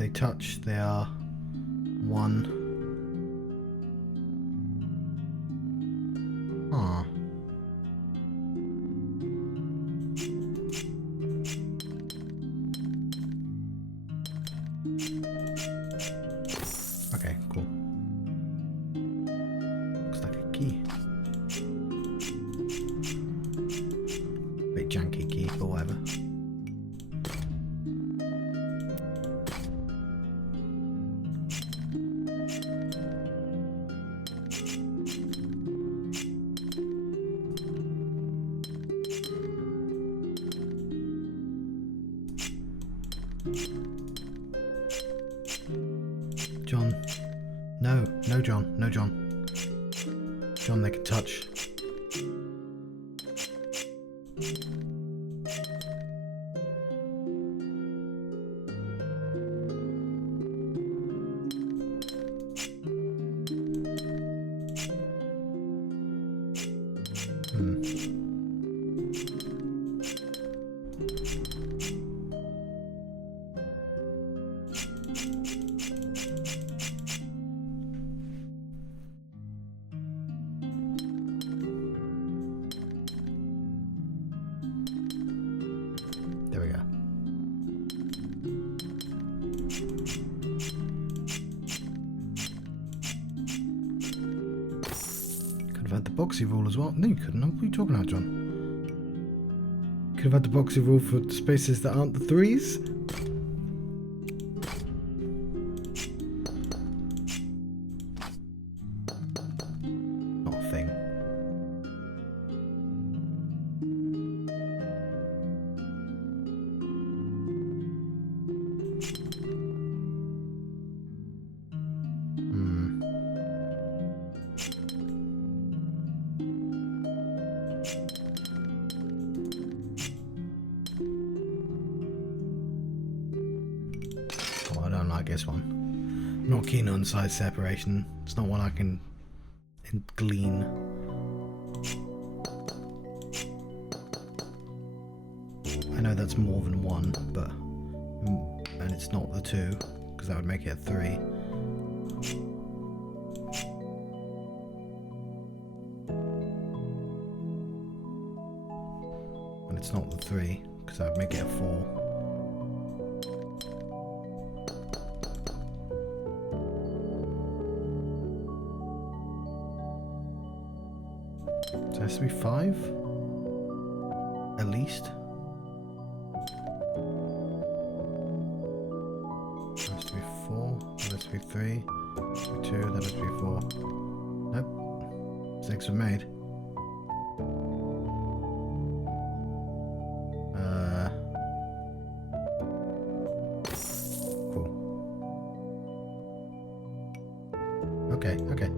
they touch, they are one. Huh. Okay, cool. Looks like a key. Bit janky key, but whatever. John. No, no John, no John. John, they can touch. There we go. Could have had the boxy rule as well. No, you couldn't. What are you talking about, John? Could have had the boxy rule for spaces that aren't the threes. Not a thing. This one. I'm not keen on size separation. It's not one I can glean. I know that's more than one, but and it's not the two, because that would make it a three. And it's not the three, because that would make it a four. So it has to be five, at least. That has to be four, that has to be three, that has to be two, that has to be four. Nope. Six were made. Cool. Okay, okay.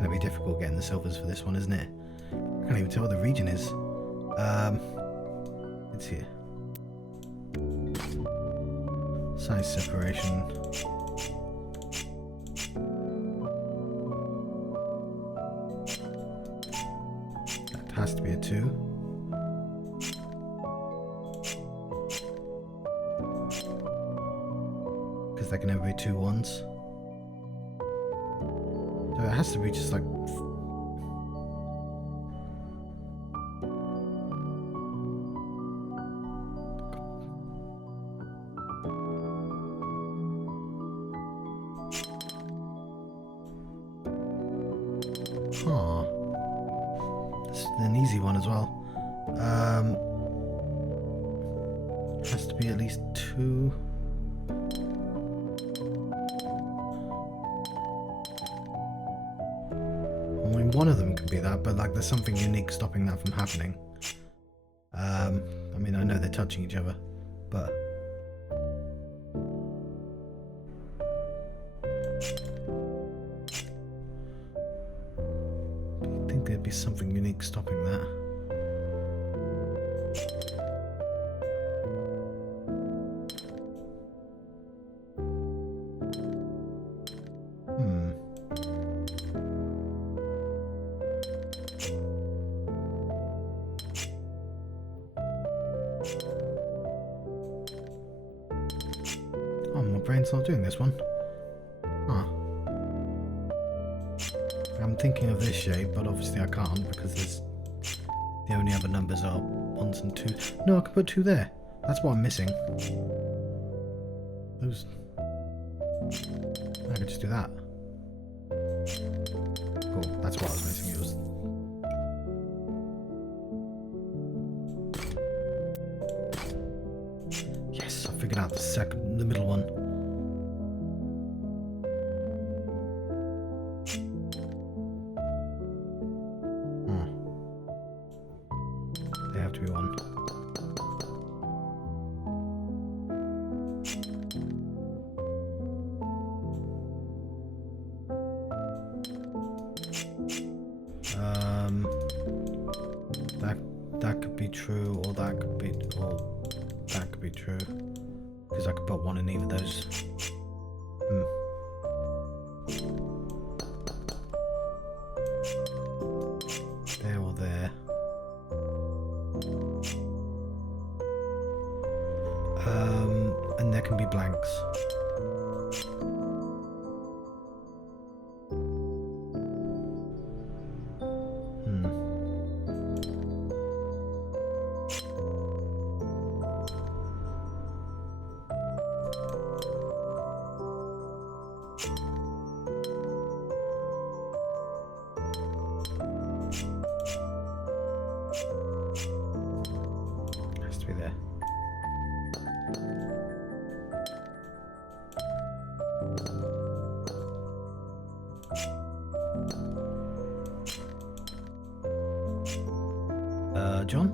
It'll be difficult getting the silvers for this one, isn't it? I can't even tell what the region is. It's here. Size separation. That has to be a 2. Because there can never be 2 1s. So it has to be just like... Huh. This is an easy one as well. Has to be at least 2. I mean, one of them could be that, but like there's something unique stopping that from happening. I mean, I know they're touching each other, but... I think there'd be something unique stopping that. brain's not doing this one. Huh. I'm thinking of this shape, but obviously I can't because there's the only other numbers are 1s and 2s. No, I can put 2 there. That's what I'm missing. Those. I could just do that. Cool. That's what I was missing. It was. Yes, I figured out the middle one. They have to be 1. That could be true, or that could be, true, because I could put 1 in either of those. There or there. And there can be blanks. Has to be there. John?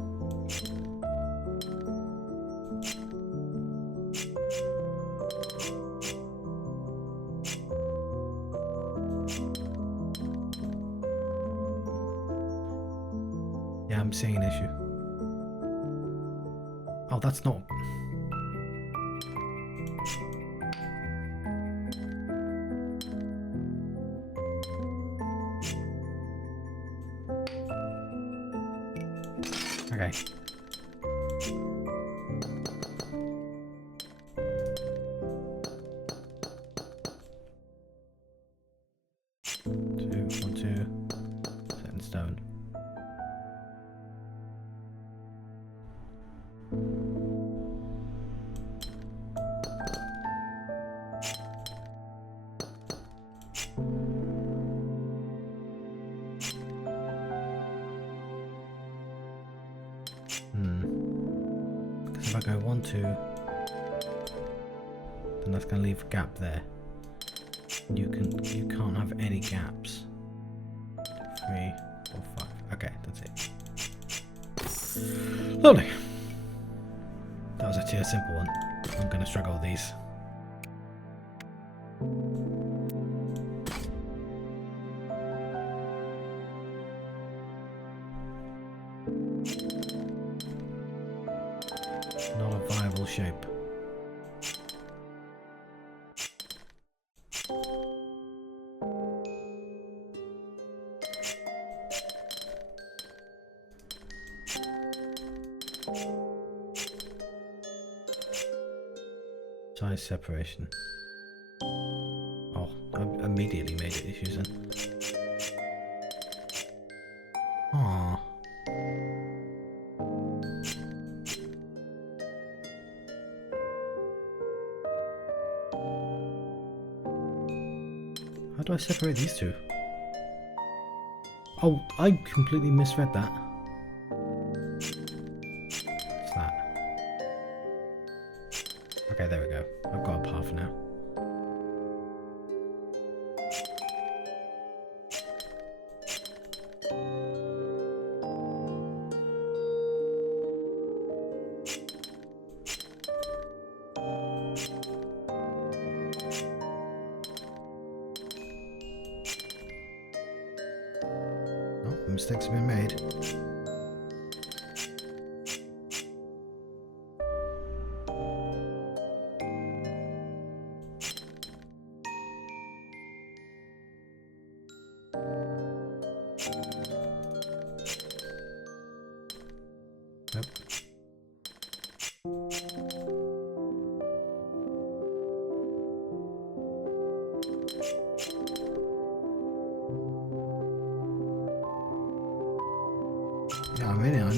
Yeah, I'm seeing an issue. Oh, that's not... Okay. Two, 1, 2, set in stone. Because if I go 1, 2, then that's going to leave a gap there. You can't have any gaps. 3, 4, 5. Okay, that's it. Lovely. That was actually a simple one. I'm going to struggle with these. Not a viable shape. Size separation. Oh, I immediately made it issues then. Aww. How do I separate these two? Oh, I completely misread that. What's that? Okay, there we go. I've got a path now. Oh, mistakes have been made.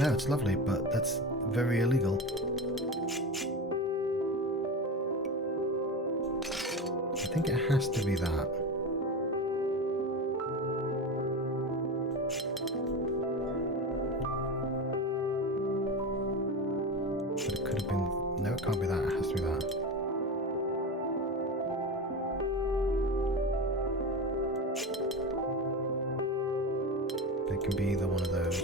No, it's lovely, but that's very illegal. I think it has to be that. But it could have been... No, it can't be that. It has to be that. It can be either one of those.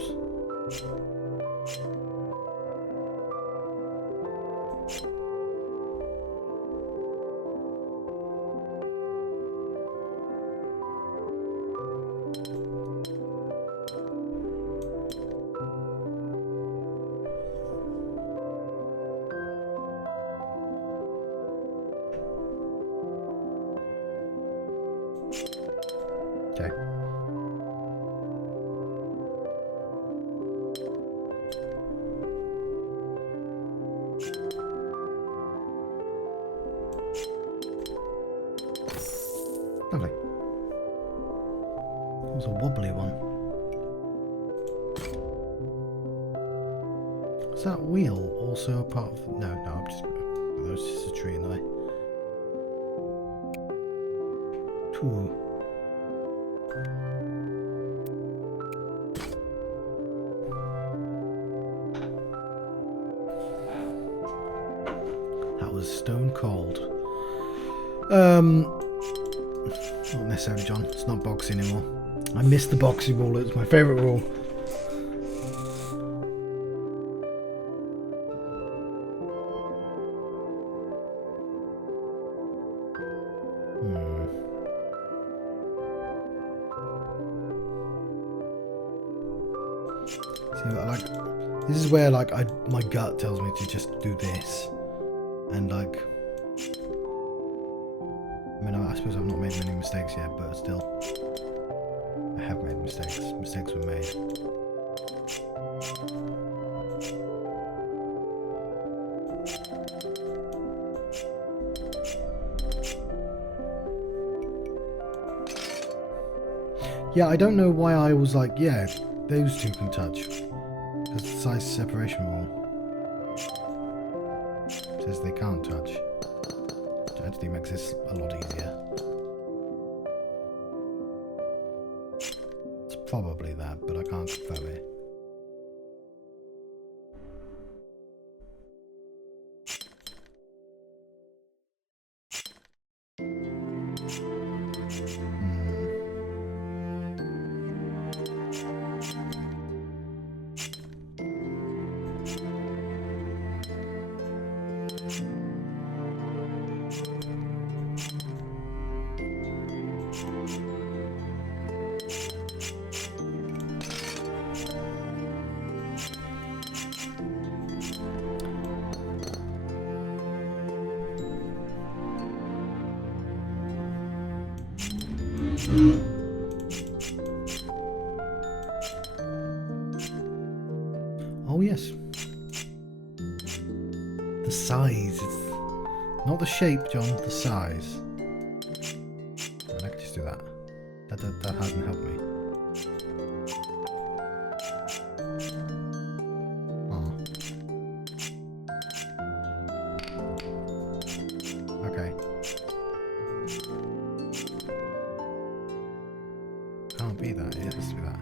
Okay. Lovely. It was a wobbly one. Is that wheel also a part of... No, I'm just... That was just a tree in the way. Ooh. That was stone cold. Not necessarily, John. It's not boxy anymore. I miss the boxy rule. It's my favourite rule. See, like, this is where, like, my gut tells me to just do this, and like, I mean, I suppose I've not made many mistakes yet, but still, I have made mistakes. Mistakes were made. Yeah, I don't know why I was like, yeah, those two can touch. Because the size separation rule says they can't touch. Which actually makes this a lot easier. It's probably that, but I can't confirm it. Oh yes, the size, not the shape, John, the size. I can just do that. That hasn't helped me. Oh. Okay. Can't be that, it has to be that.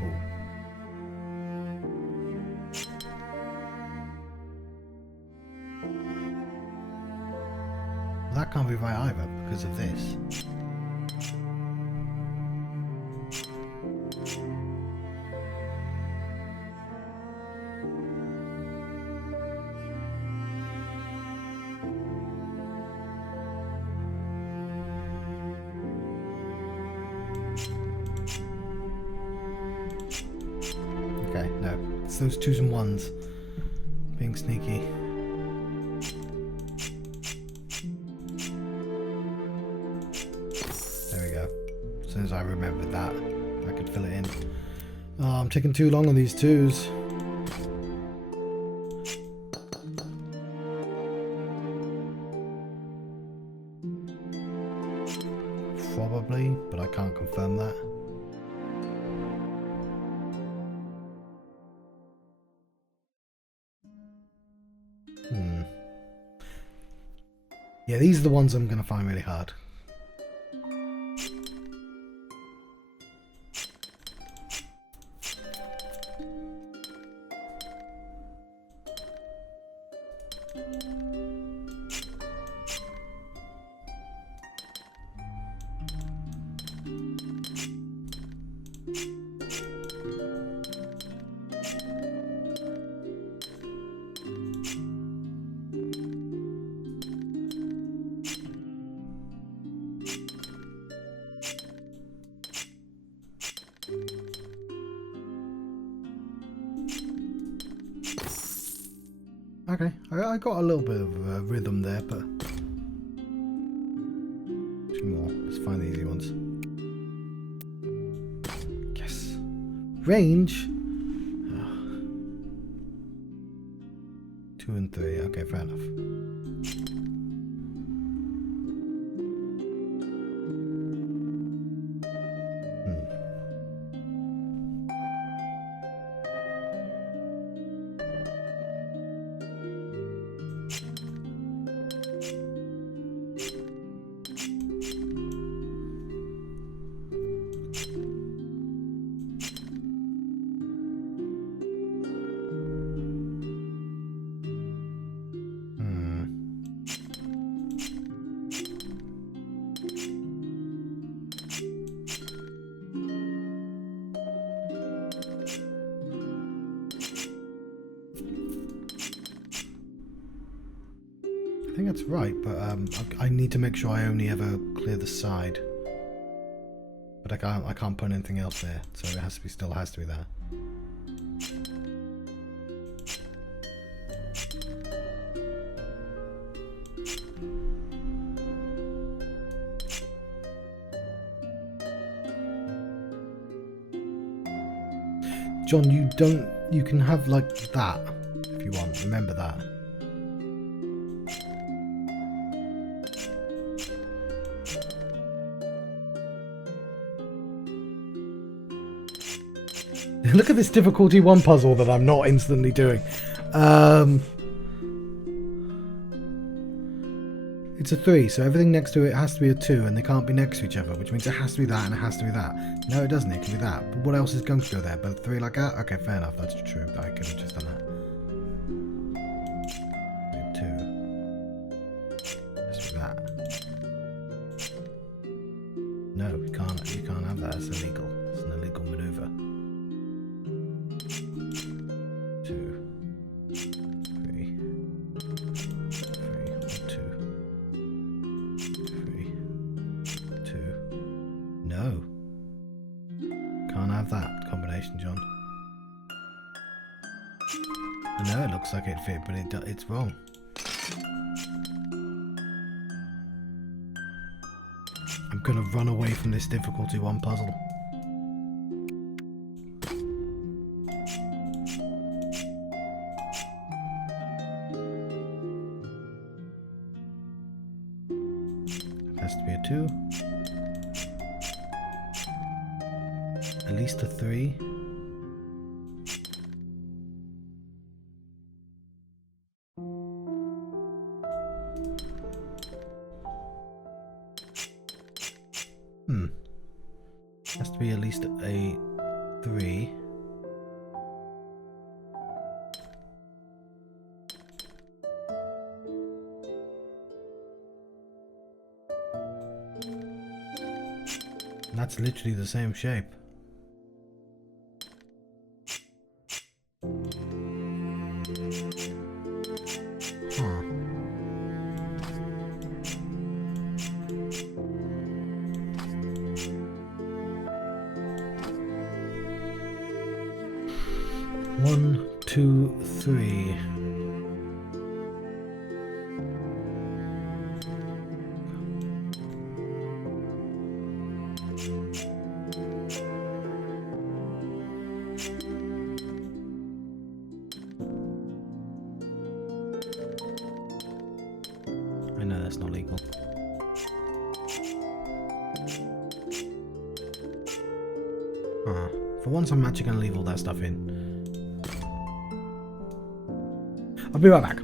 Cool. That can't be right either because of this. Okay, no. It's those twos and ones. Being sneaky. There we go. As soon as I remembered that, I could fill it in. Oh, I'm taking too long on these twos. Probably, but I can't confirm that. Yeah, these are the ones I'm going to find really hard. Okay, I got a little bit of rhythm there, but 2 more. Let's find the easy ones. Yes. Range. 2 and 3. Okay, fair enough. I think that's right, but I need to make sure I only ever clear the side. But I can't put anything else there, so it has to be still has to be there. John, you can have like that if you want. Remember that. Look at this difficulty 1 puzzle that I'm not instantly doing. It's a 3, so everything next to it has to be a 2, and they can't be next to each other, which means it has to be that and it has to be that. No, it doesn't. It can be that. But what else is going to go there? But 3 like that? Okay, fair enough. That's true. I could have just done that. 2. Has to be that. No, you can't have that. It's illegal. It's an illegal maneuver. 2, 3, 2, 3, 2. No, can't have that combination, John. I know it looks like it fit, but it's wrong. I'm gonna run away from this difficulty 1 puzzle. Has to be a 2. At least a 3. Has to be at least a 3. That's literally the same shape. Huh. One, 2, 3. I know that's not legal. For once I'm actually going to leave all that stuff in. I'll be right back.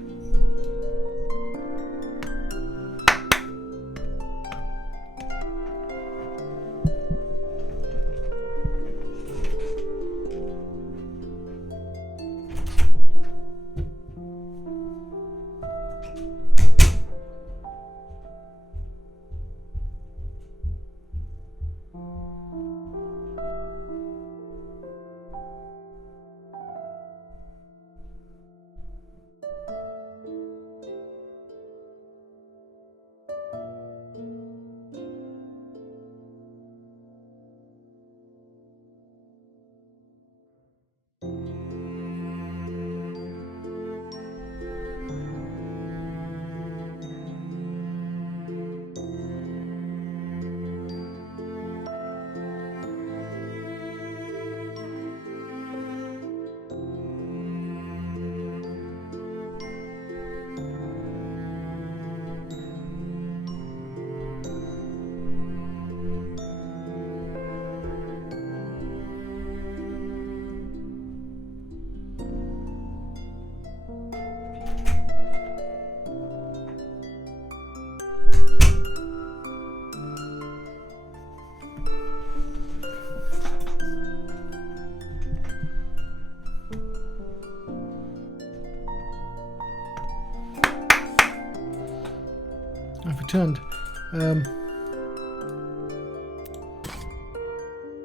I've returned.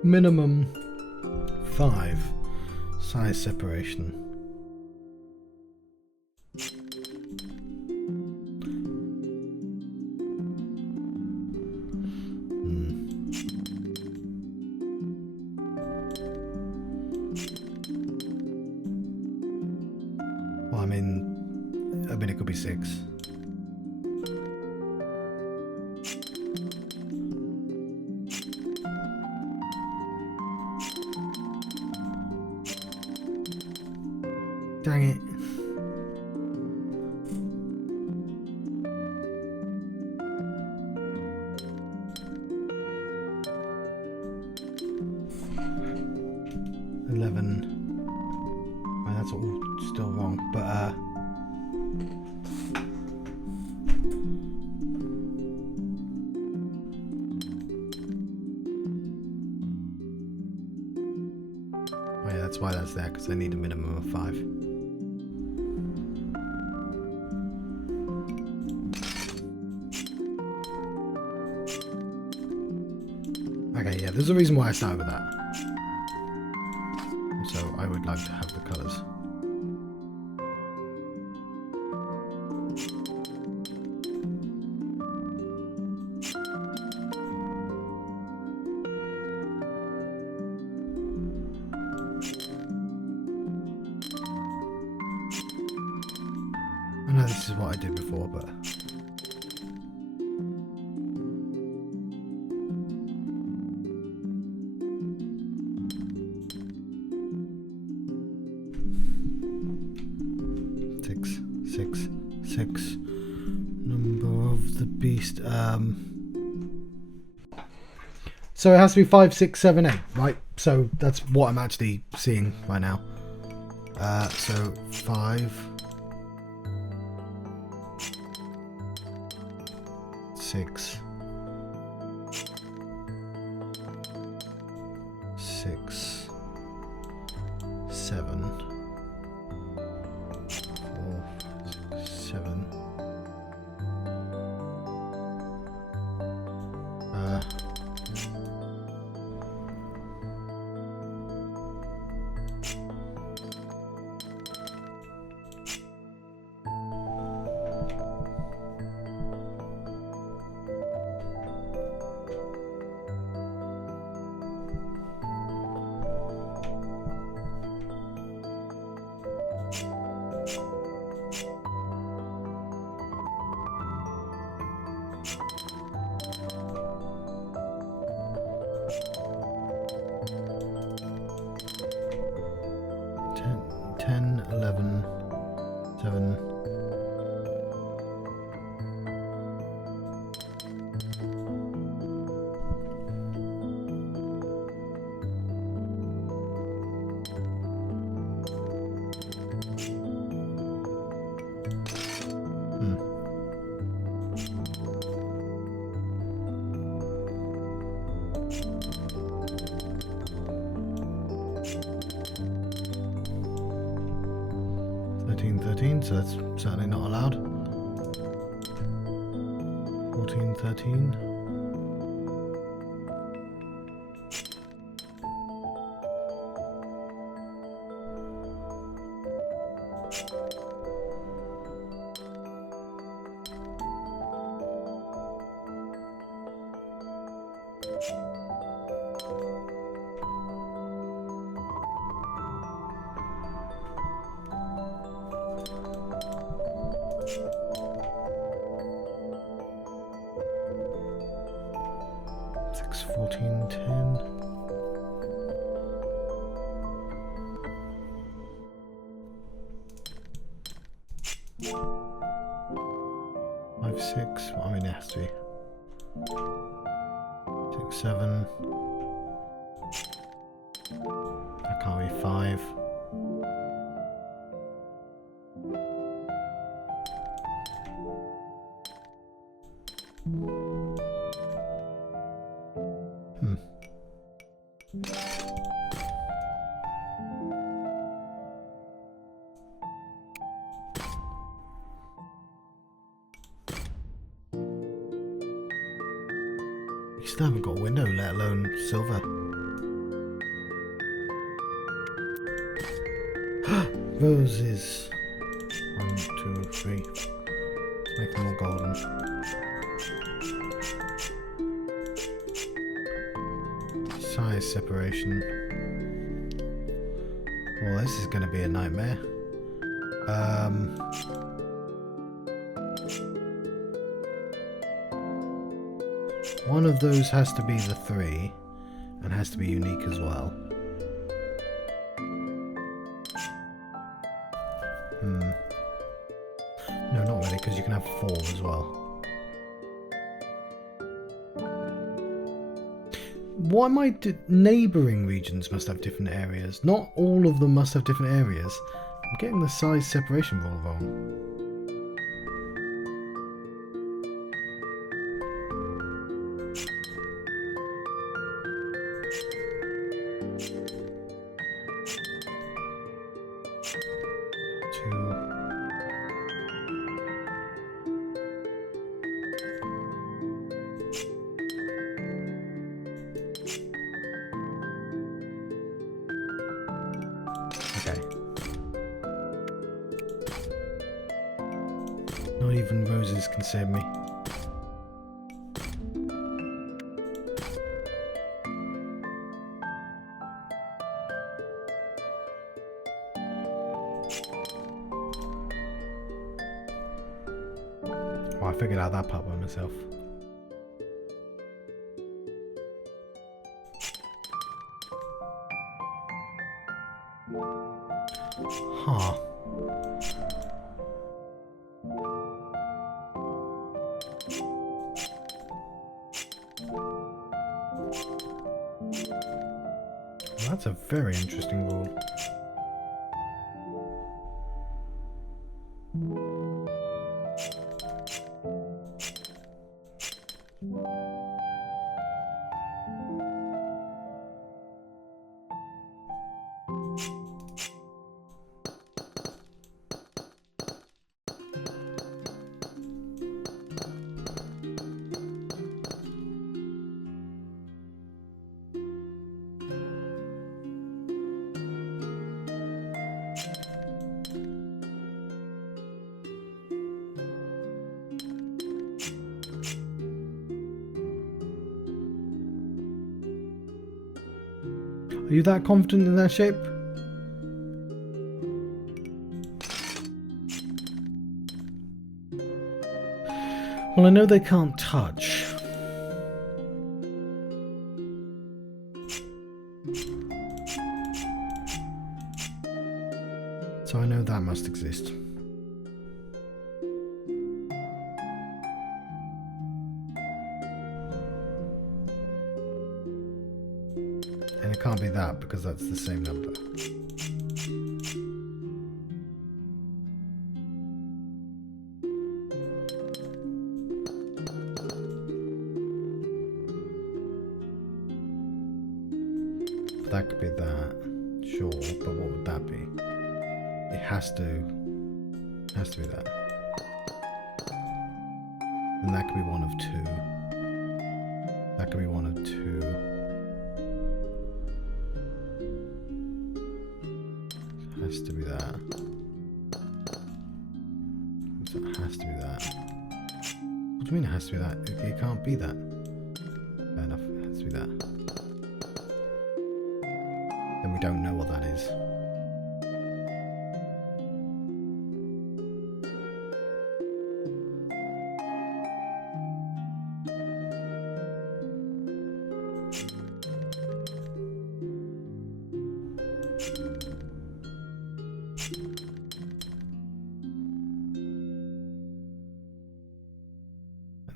Minimum 5 size separation. Well, I mean, it could be 6. Dang it. Well, that's all still wrong, but oh yeah, that's why that's there, because I need a minimum of 5. Okay, yeah, there's a reason why I started with that. So I would like to have the colours. I know this is what I did before, but 6. Number of the beast. So it has to be 5, 6, 7, 8, right? So that's what I'm actually seeing right now. So 5, 6, 6, 7, 4, 7. Ten, 11, 7. So that's certainly not allowed. 14, 13. Six, 14, 10. Five, 6. Well, I mean, it has to be 6, 7. That can't be 5. You still haven't got a window, let alone silver. Roses. 1, 2, 3. Let's make them all golden. Size separation. Well, this is going to be a nightmare. One of those has to be the 3 and has to be unique as well. No, not really, because you can have 4 as well. Why am I... neighbouring regions must have different areas. Not all of them must have different areas. I'm getting the size separation rule wrong. Okay. Not even roses can save me. Oh, I figured out that part by myself. Huh. Well, that's a very interesting rule. Are you that confident in that shape? Well, I know they can't touch. So I know that must exist. And it can't be that because that's the same number. But that could be that, sure, but what would that be? It has to be that. And that could be one of 2. That could be one of 2. Has to be that. So it has to be that. What do you mean it has to be that? It can't be that. Fair enough, it has to be that. Then we don't know what that is.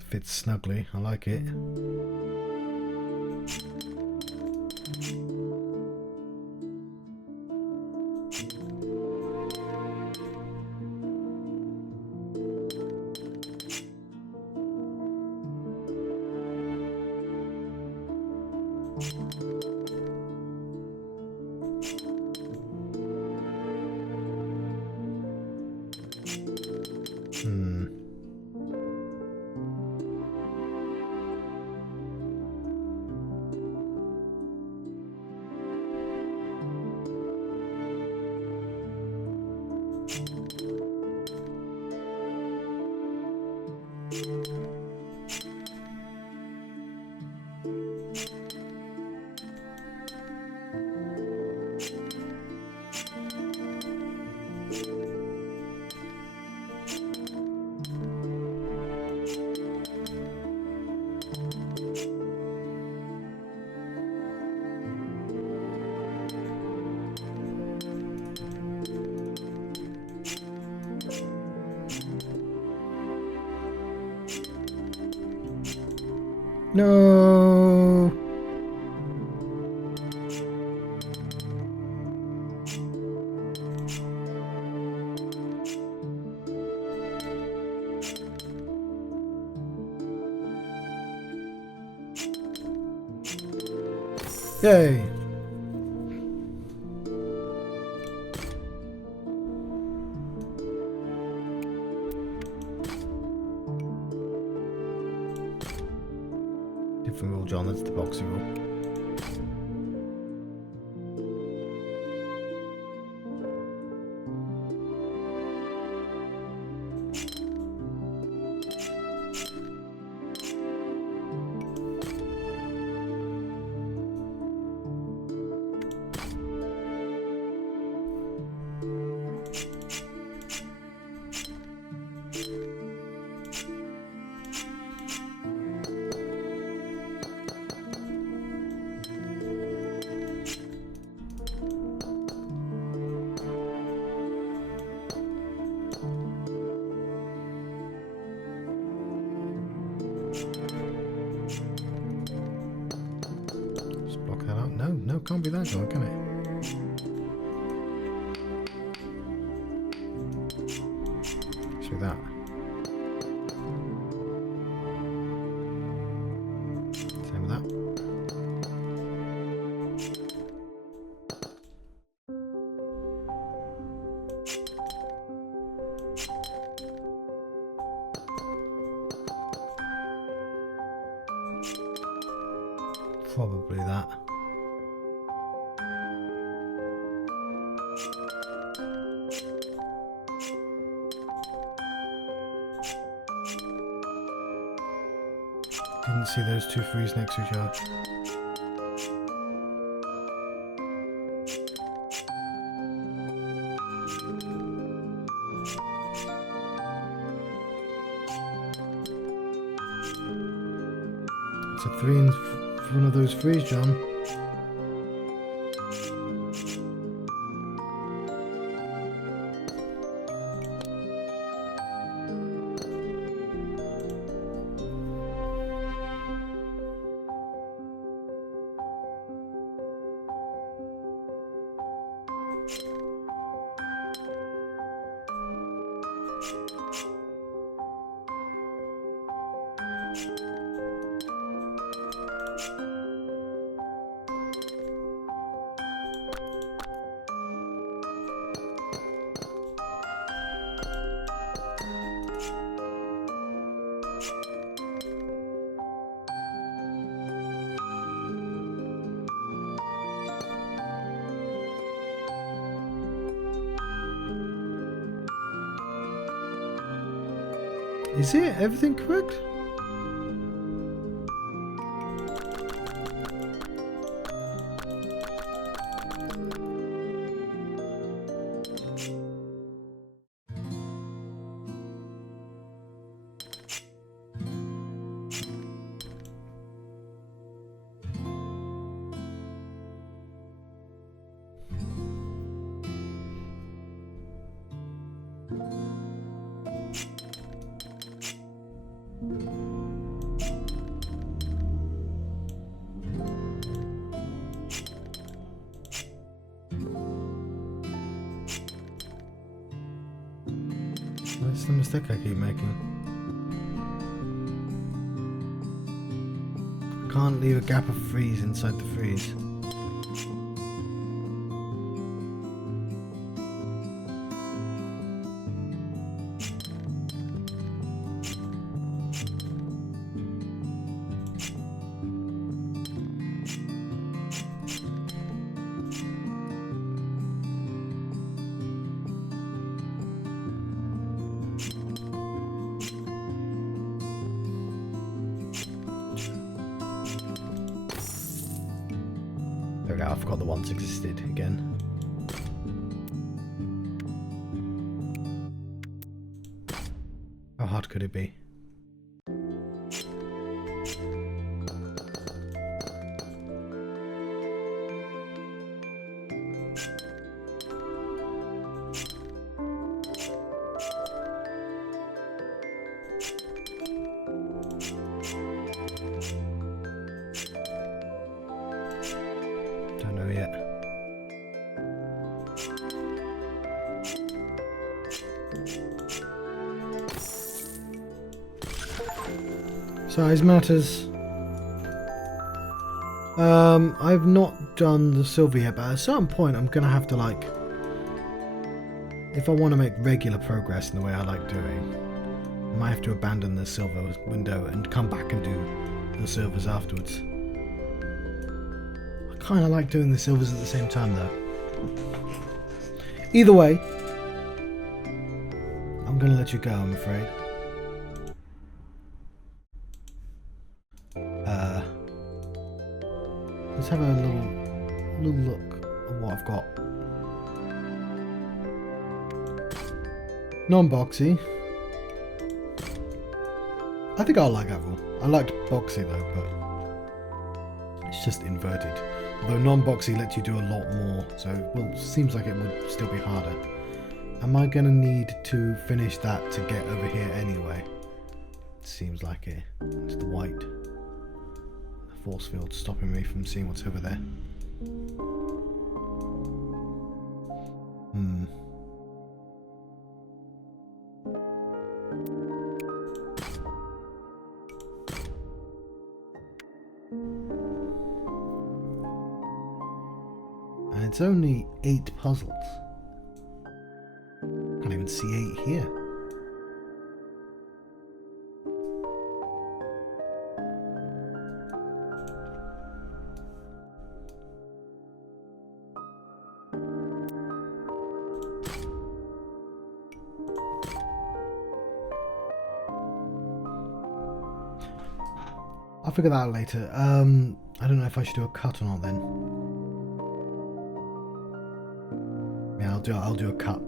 Fits snugly, I like it. No. Yay. Different rule, John. That's the boxy rule. No, can't be that John, can it? So that. Same with that. Probably that. Didn't see those two threes next to each other. It's a three in one of those threes, John. Is it everything correct? That's the mistake I keep making. I can't leave a gap of threes inside the threes. I forgot the ones existed again. How hard could it be? Don't know yet. Size matters. I've not done the silver yet, but at a certain point I'm gonna have to, like, if I want to make regular progress in the way I like doing, I might have to abandon the silver window and come back and do the silvers afterwards. I kind of like doing the silvers at the same time though. Either way, I'm gonna let you go, I'm afraid. Let's have a little look at what I've got. Non-boxy. I think I'll like that rule. I liked boxy though, but it's just inverted. Although non-boxy lets you do a lot more, so well, seems like it would still be harder. Am I gonna need to finish that to get over here anyway? Seems like it. It's the white. The force field stopping me from seeing what's over there. And it's only 8 puzzles. Can't even see 8 here. I'll figure that out later. I don't know if I should do a cut or not then. Yeah, I'll do a cut.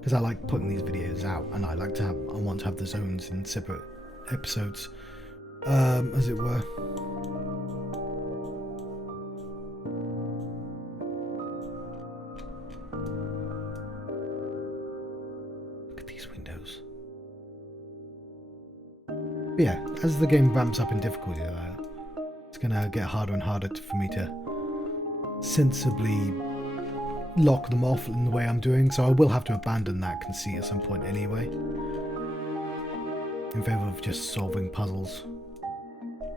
Because I like putting these videos out and I want to have the zones in separate episodes, as it were. Look at these windows. But yeah, as the game ramps up in difficulty, it's gonna get harder and harder for me to sensibly lock them off in the way I'm doing, so I will have to abandon that conceit at some point anyway, in favour of just solving puzzles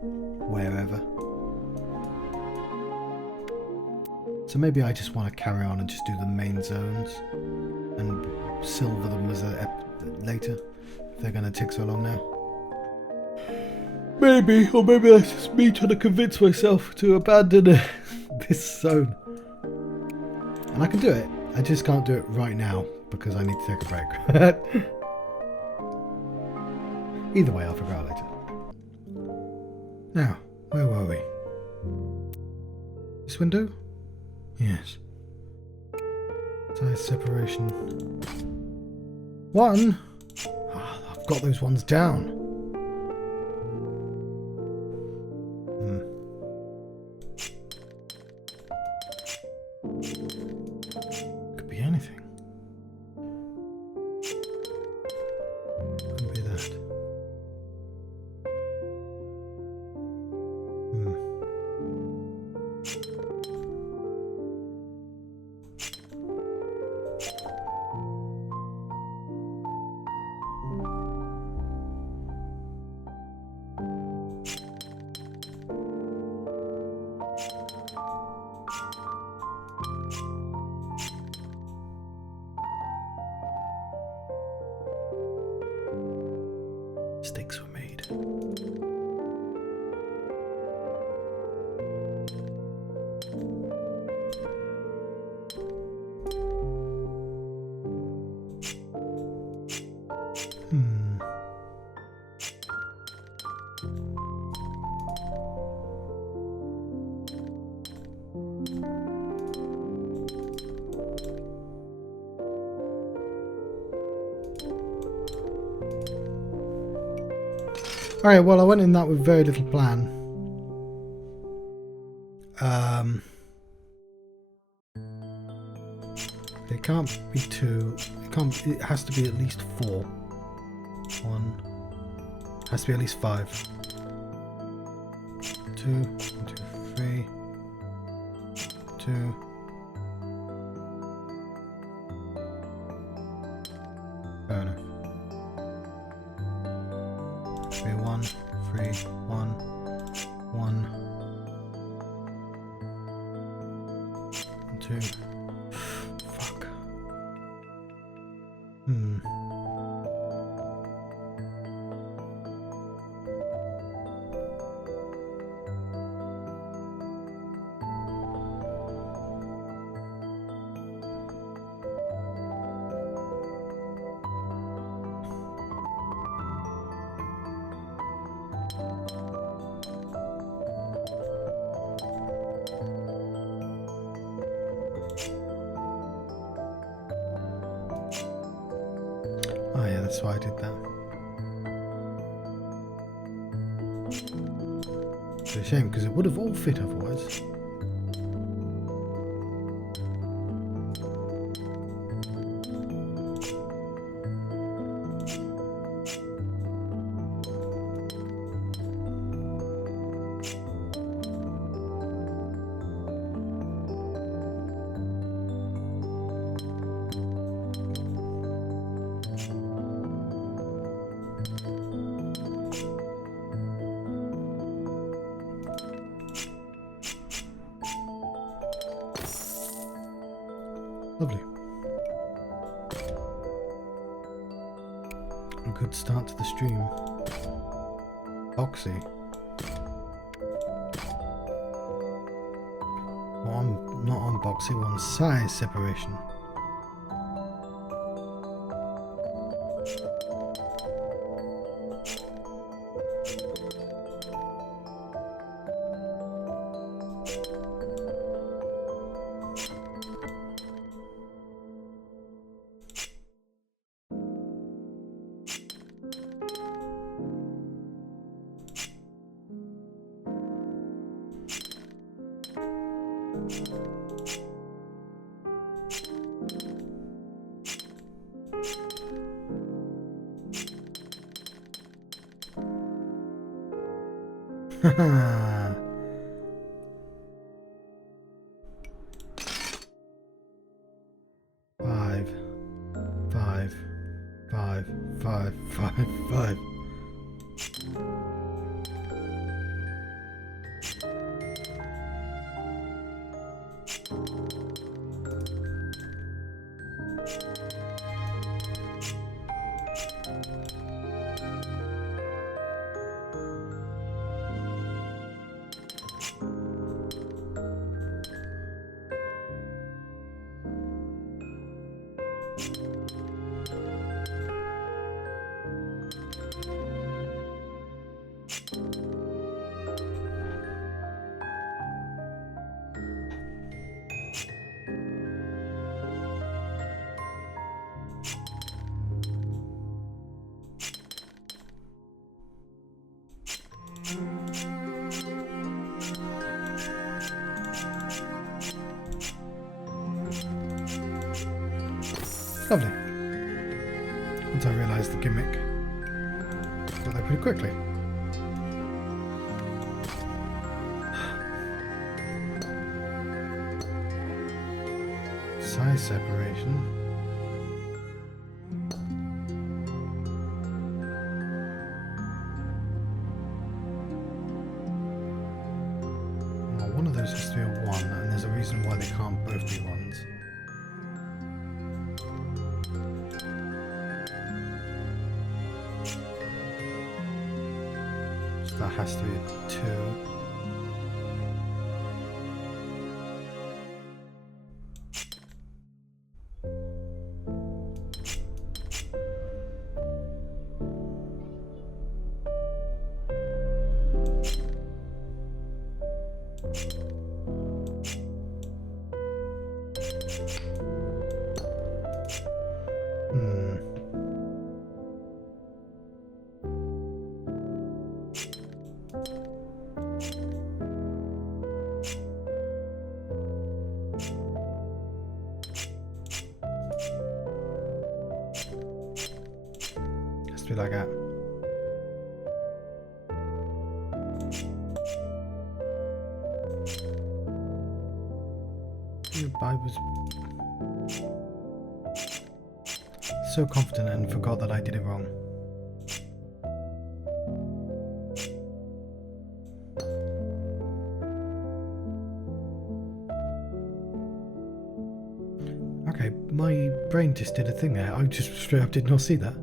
wherever. So maybe I just want to carry on and just do the main zones and silver them as later, if they're going to take so long now. Maybe, or maybe that's just me trying to convince myself to abandon this zone. And I can do it, I just can't do it right now because I need to take a break. Either way, I'll figure out later. Now, where were we? This window? Yes. Size separation. 1? Oh, I've got those ones down. Could be anything. Couldn't be that. Mistakes were made. Alright, well I went in that with very little plan. It can't be 2. It has to be at least 4. 1. Has to be at least 5. 2. 1, 2, 3. 2. Fair enough. 3, 1, 3, 1, 1, 2. Fuck. Oh yeah, that's why I did that. It's a shame because it would have all fit otherwise. Lovely. A good start to the stream. Boxy. Well, I'm not on boxy, we're on size separation. Haha. 5, 5, 5, 5, 5, 5. Lovely. Once I realised the gimmick, got there pretty quickly. Size separation. Well, one of those has to be a 1, and there's a reason why they can't both be 1s. That has to be a 2. to be like that. I was so confident and forgot that I did it wrong. Okay, my brain just did a thing there. I just straight up did not see that.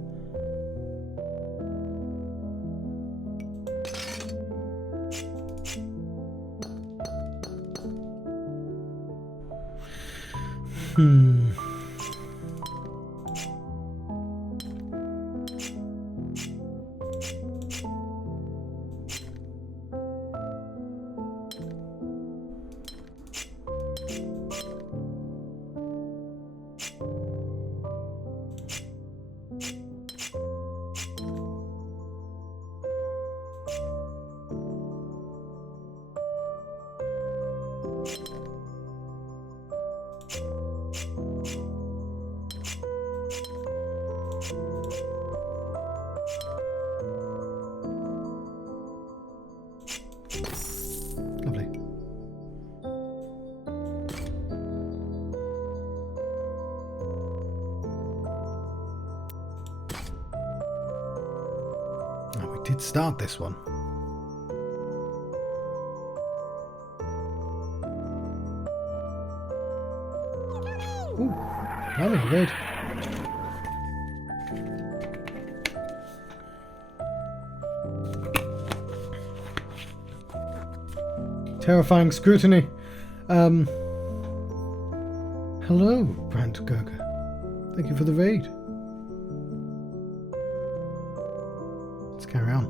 Did start this one. Ooh, lovely, good. Terrifying scrutiny. Hello, Brant Gurger. Thank you for the raid. Carry on.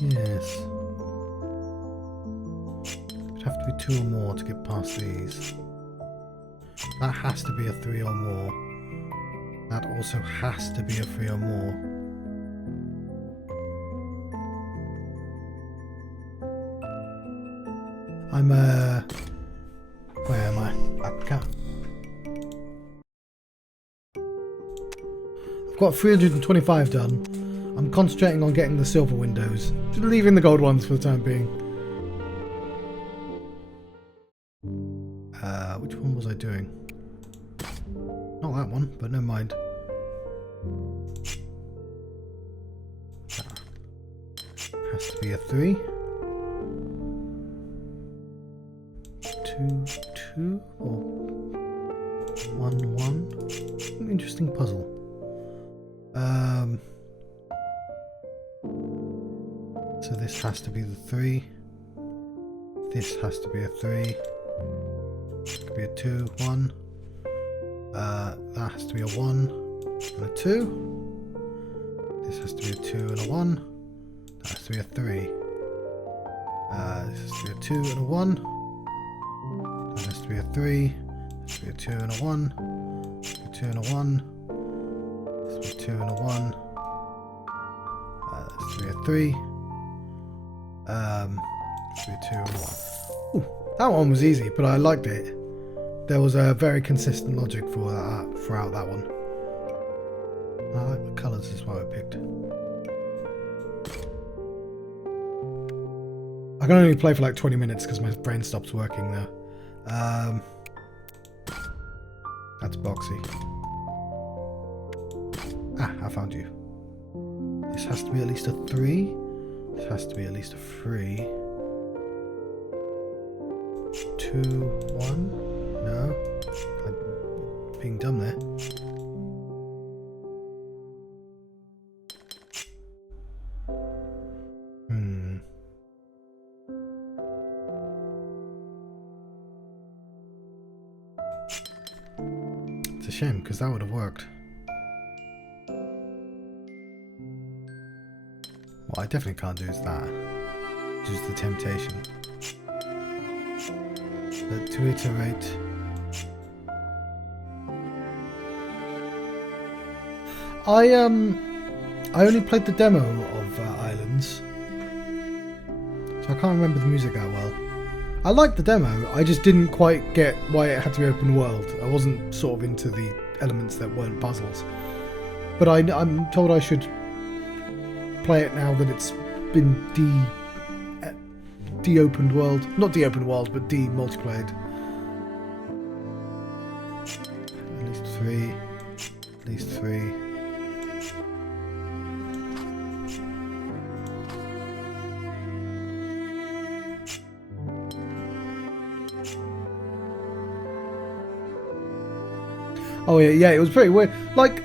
Yes. It'd have to be 2 or more to get past these. That has to be a 3 or more. That also has to be a 3 or more. Where am I? Back. Got 325 done. I'm concentrating on getting the silver windows, just leaving the gold ones for the time being. Which one was I doing? Not that one, but never mind. Has to be a 3. 2, 2, or 1, 1. Interesting puzzle. So this has to be the 3. This has to be a 3. This could be a 2, 1. That has to be a 1 and a 2. This has to be a 2 and a 1. That has to be a 3. This has to be a 2 and a 1. That has to be a 3. This has to be a 2 and a 1. A 2 and a 1. 2 and a 1. This should be a 3. Should be a 2 and a 1. Ooh, that one was easy, but I liked it. There was a very consistent logic for that throughout that one. I like the colours is what I picked. I can only play for like 20 minutes because my brain stops working now. That's Boxy. Ah, I found you. This has to be at least a 3. This has to be at least a 3. 2, 1. No. I'm being dumb there. It's a shame because that would have worked. What I definitely can't do is that. Just the temptation. But to iterate. I only played the demo of Islands, so I can't remember the music that well. I liked the demo, I just didn't quite get why it had to be open world. I wasn't sort of into the elements that weren't puzzles. But I'm told I should play it now that it's been de-opened world. Not de-opened world, but de-multiplayed. At least 3. At least 3. Oh yeah, it was pretty weird. Like,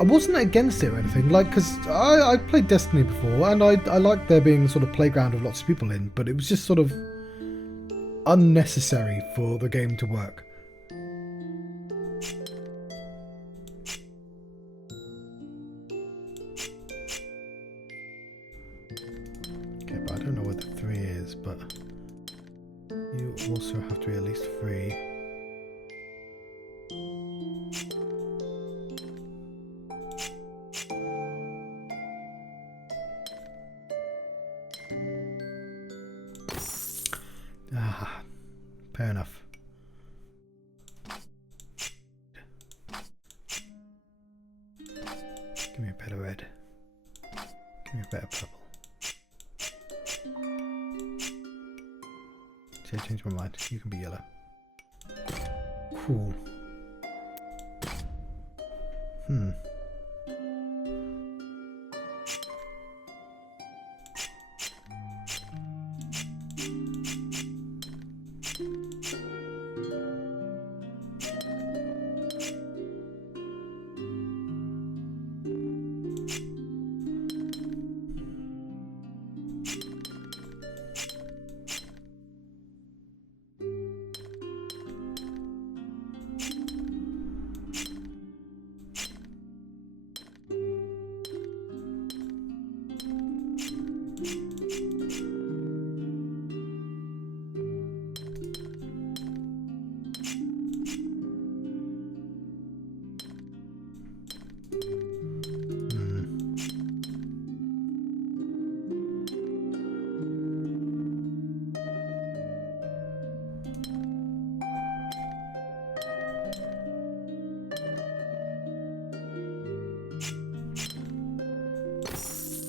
I wasn't against it or anything, like, because I played Destiny before, and I liked there being sort of playground with lots of people in, but it was just sort of unnecessary for the game to work. Okay, but I don't know what the 3 is, but you also have to be at least 3. Fair enough. Give me a better red. Give me a better purple. See, I changed my mind. You can be yellow. Cool.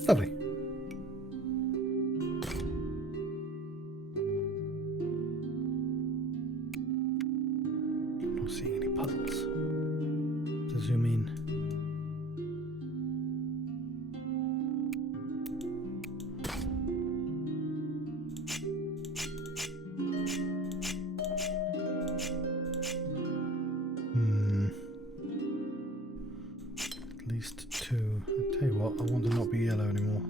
Lovely. Not seeing any puzzles. To zoom in. At least 2. I'll tell you what, I want to not be yellow anymore.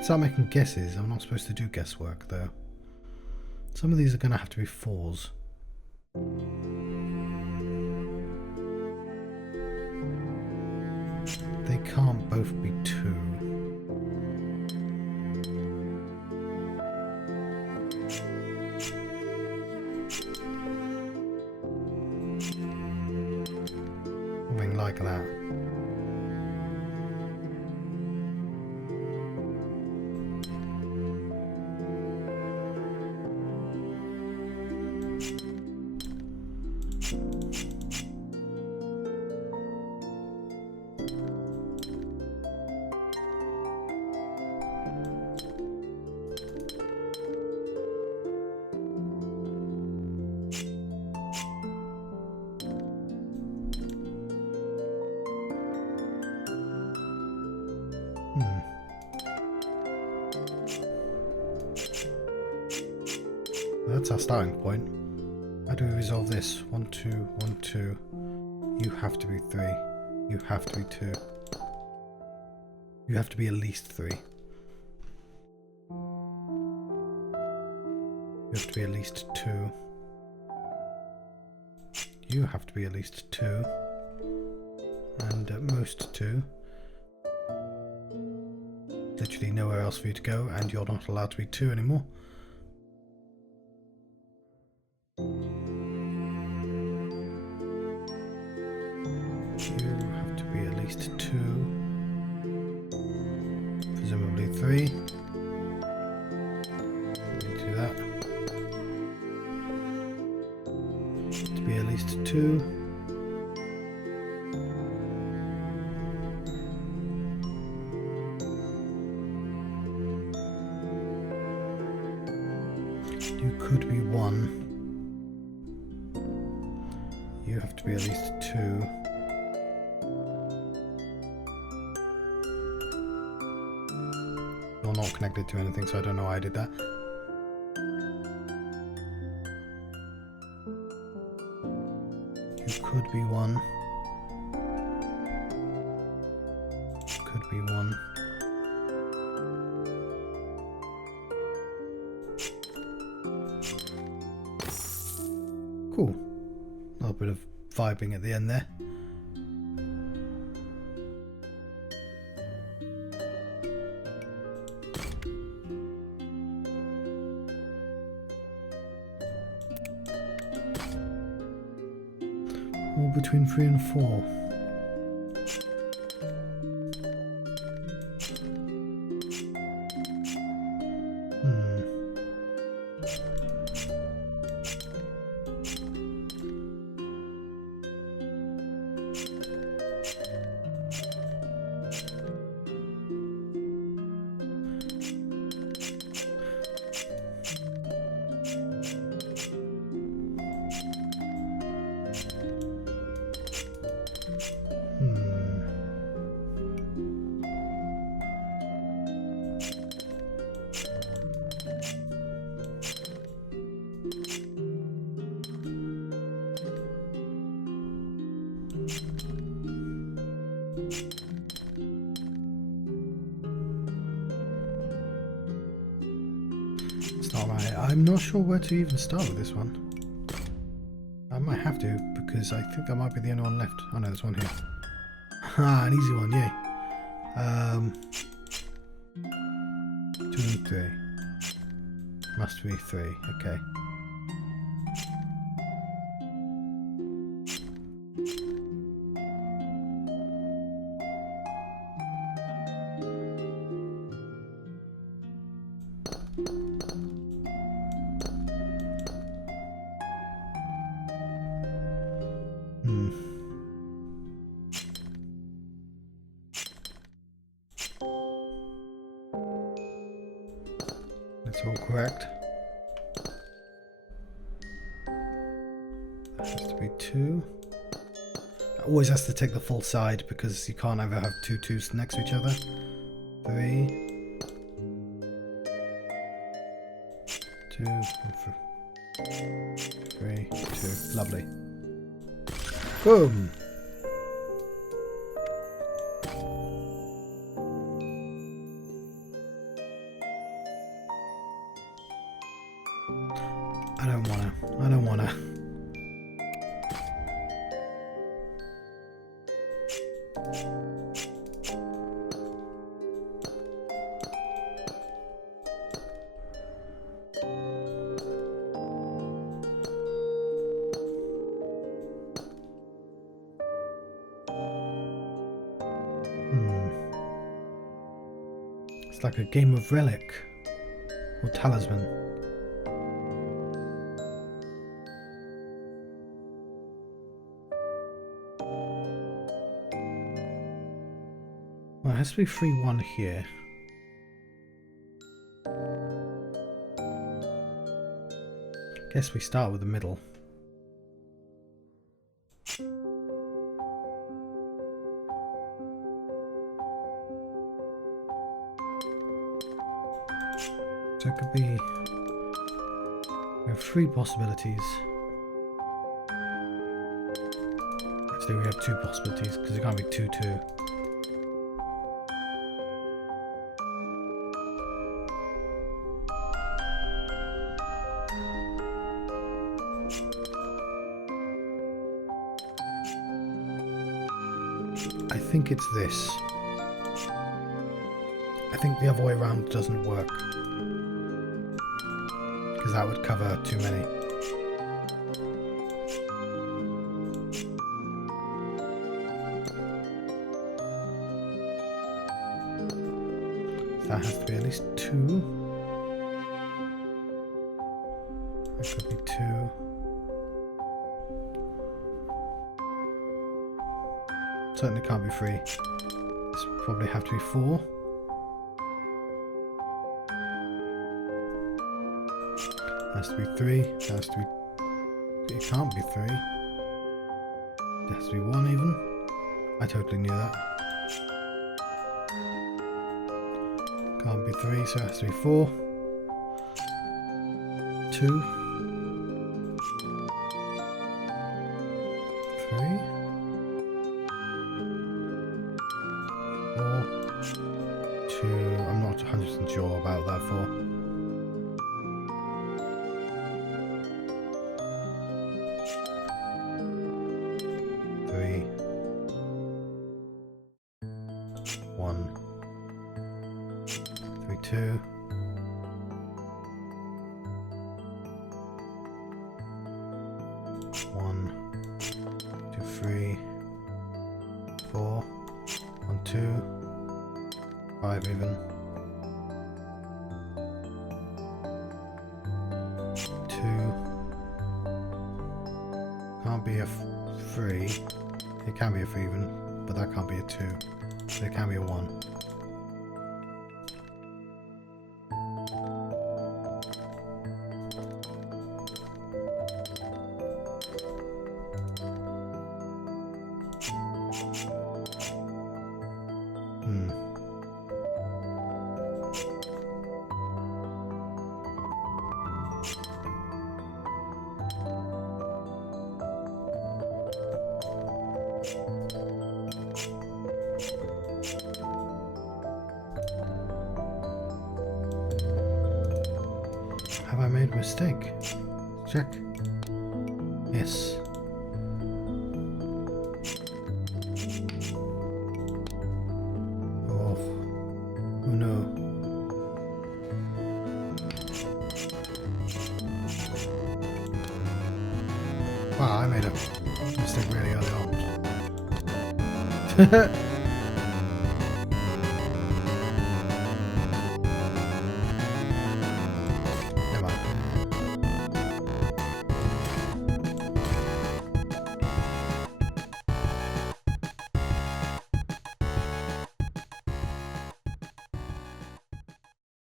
Start making guesses. I'm not supposed to do guesswork though. Some of these are going to have to be 4s. They can't both be 2. Something like that. That's our starting point. How do we resolve this? 1, 2, 1, 2. You have to be 3. You have to be 2. You have to be at least 3. You have to be at least 2. You have to be at least 2. and at most 2. Literally nowhere else for you to go, and you're not allowed to be 2 anymore. You have to be at least 2. Presumably 3. Do that. To be at least 2. You could be 1. You have to be at least 2. You're not connected to anything, so I don't know why I did that. You could be 1. Could be 1. Cool. A little bit of vibing at the end there. All between 3 and 4. It's not right. I'm not sure where to even start with this one. I might have to, because I think that might be the only one left. Oh no, there's one here. Ah, an easy one, yay. 2 and 3. Must be 3, okay. That's all correct. That has to be 2. It always has to take the full side because you can't ever have 2 2s next to each other. 3. 2. 3. 2. Lovely. Boom! I don't wanna. It's like a game of relic or talisman. Well, it has to be 3-1 here. Guess we start with the middle. So it could be... We have 3 possibilities. Actually, we have 2 possibilities because it can't be 2-2. I think it's this. I think the other way around doesn't work. Because that would cover too many. That has to be at least 2. That could be 2. Certainly can't be 3. This would probably have to be 4. Has to be 3. Has to be. It can't be 3. It has to be 1 even. I totally knew that. Can't be 3, so it has to be 4. 2. 3. 4. 2. I'm not 100% sure about that 4. 3. 1. 3, 2. 1, 2, 3, 4, 1, 2, 5 even. 2. Can't be a 3. It can be a 3 even, but that can't be a 2. So it can be a 1. Have I made a mistake? Check. Yes. Oh. Oh no. Wow, I made a mistake really early on.